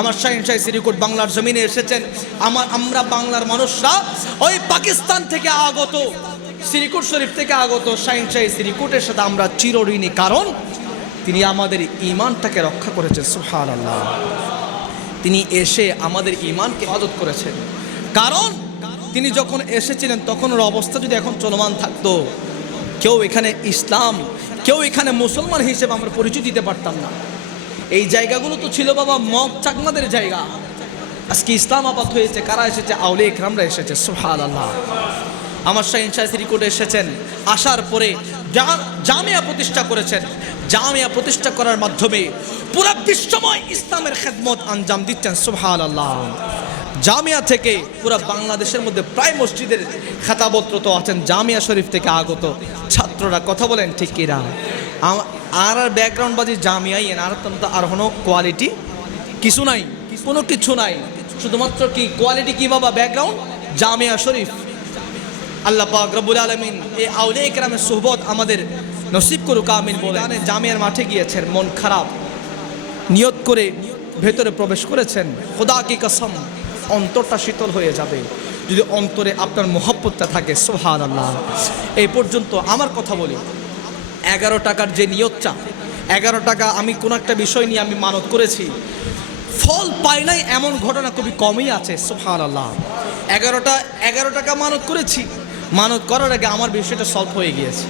আমার শাহিন শাহ শ্রীকুট বাংলার জমিনে এসেছেন। আমরা বাংলার মানুষরা ওই পাকিস্তান থেকে আগত শ্রীকুট শরীফ থেকে আগত শাহিন শাহ শ্রীকুটের সাথে আমরা চিরঋণী, কারণ তিনি আমাদের ঈমানটাকে রক্ষা করেছেন। সুবহানাল্লাহ। তিনি এসে আমাদের ঈমানকে হেফাজত করেছেন, কারণ তিনি যখন এসেছিলেন তখন ওর অবস্থা যদি এখন চলমান থাকতো, কেউ এখানে ইসলাম, কেউ এখানে মুসলমান হিসেবে আমরা পরিচয় দিতে পারতাম না। এই জায়গাগুলো তো ছিল বাবা মগ চাকমাদের জায়গা। আজকে ইসলাম আবাদ হয়েছে, কারা এসেছে? আউলিয়া ইকরামরা এসেছে। সুবহানাল্লাহ। আমার শাহিন শাহ শ্রীকুটে এসেছেন, আসার পরে জামিয়া প্রতিষ্ঠা করেছেন। জামিয়া প্রতিষ্ঠা করার মাধ্যমে পুরো বিশ্বময় ইসলামের খেদমত আঞ্জাম দিচ্ছেন। সুবহানাল্লাহ। জামিয়া থেকে পুরো বাংলাদেশের মধ্যে প্রায় মসজিদের খেতাবতরত আছেন জামিয়া শরীফ থেকে আগত ছাত্ররা। কথা বলেন ঠিক কিনা? আর ব্যাকগ্রাউন্ড বাজি জামিয়াই আর কোনো কোয়ালিটি কিছু নাই, কোনো কিছু নাই, শুধুমাত্র কি কোয়ালিটি কি বাবা? ব্যাকগ্রাউন্ড জামিয়া শরীফ। আল্লাহ পাক রব্বুল আলামিন এই আউলিয়া ইকরামের সুহবত আমাদের নসিব করুক, আমিন বলে। জামিয়ার মাঠে গিয়েছেন, মন খারাপ, নিয়ত করে ভেতরে প্রবেশ করেছেন। খোদা কি কসম, অন্তরটা শীতল হয়ে যাবে যদি অন্তরে আপনার মোহাব্বতটা থাকে। সুবহানাল্লাহ। এই পর্যন্ত আমার কথা বলি, 11 টাকার যে নিয়তটা, 11 টাকা আমি কোনো একটা বিষয় নিয়ে আমি মানত করেছি, ফল পাই নাই এমন ঘটনা খুবই কমই আছে। সুবহানাল্লাহ। 11 টাকা মানত করেছি, মানত করার আগে আমার বিষয়টা সলভ হয়ে গিয়েছে।